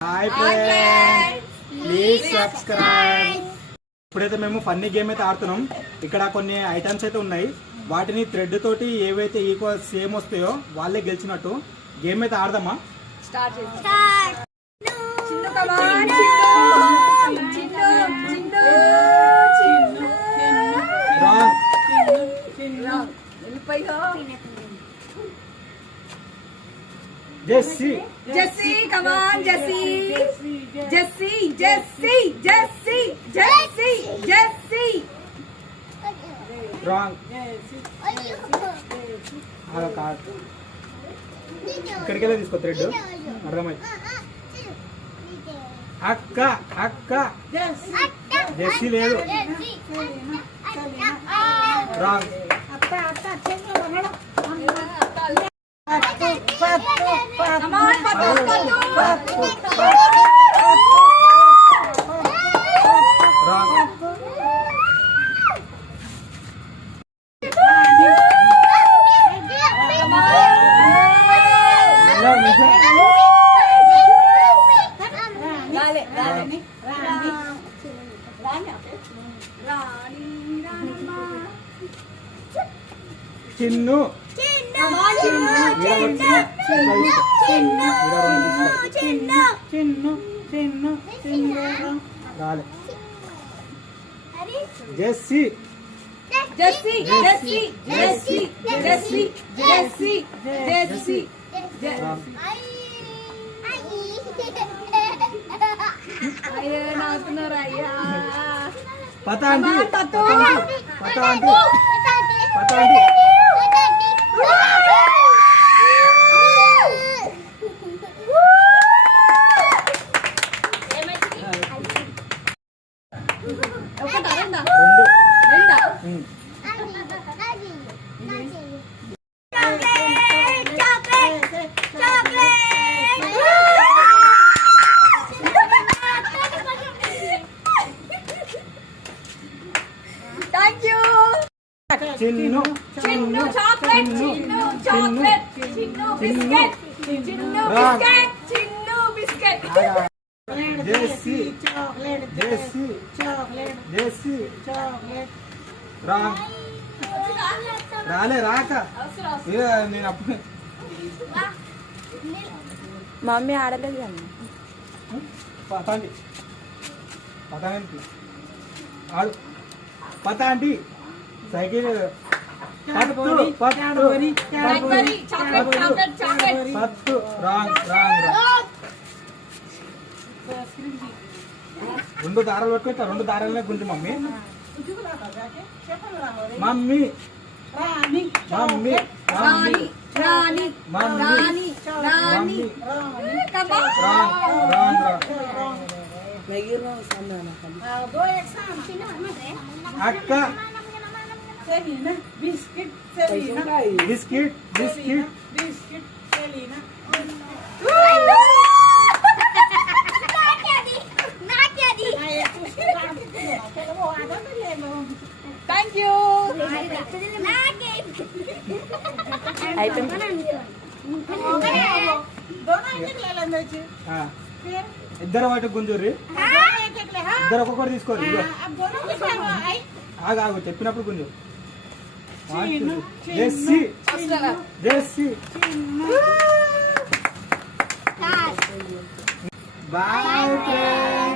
Hi friends, please subscribe. ఇప్పుడైతే మేము funny game అయితే ఆడుతున్నాం. ఇక్కడ కొన్ని ఐటమ్స్ అయితే ఉన్నాయి. వాటిని థ్రెడ్ తోటి ఏవైతే ఈక్వల్ సేమ్ వస్తాయో వాళ్ళే గెలిచినట్టు. గేమ్ అయితే ఆడదామా? Jessie. Jessie, come on, Jessie. Jessie, Jessie, Jessie, Jessie, Jessie. Wrong. కాదు. ఇక్కడికి వెళ్ళి తీసుకో థ్రెడ్. అర్థమై. అక్క అక్క జెస్సీ లేదు. Wrong. Come on, Patu, Patu. Wrong. Chinnu Jessie Jessie, Jessie, Jessie, Jessie, Jessie, Jessie. అయ్యో నాకున్నారయ్యా. పతాండి పతాండి పతాండి పతాండి. ఒకటా రెండా? రెండు. రెండా? Thank you. Chinnu Chinnu chocolate, Chinnu chocolate, Chinnu biscuit, Chinnu Wrong. biscuit, Chinnu biscuit. Jessie Jessie Jessie wrong. రాలే రాక ఇక నేను అప్పుడు మమ్మీ ఆడలేదు కదా. పతాండి పతాండి ఆడు పతాండి సైకిల్ పత్తు పత్తు Cadbury, chocolate, chocolate, chocolate. పత్తు రాంగ్ రాంగ్ రాంగ్. రెండు దారాలు పట్టుకుంటా. రెండు దారాలనే గుంజు mummy. Mummy mummy Rani, mummy Rani, mummy Rani, Rani. Come on. Wrong wrong wrong. అక్క biscuit biscuit biscuit Thank you. ఇద్దరు వాటి గుంజుర్రి. ఇద్దరు ఒక్కొక్కటి తీసుకోరు. ఆగు ఆగు చెప్పినప్పుడు గుంజు. Jessie Jessie bye.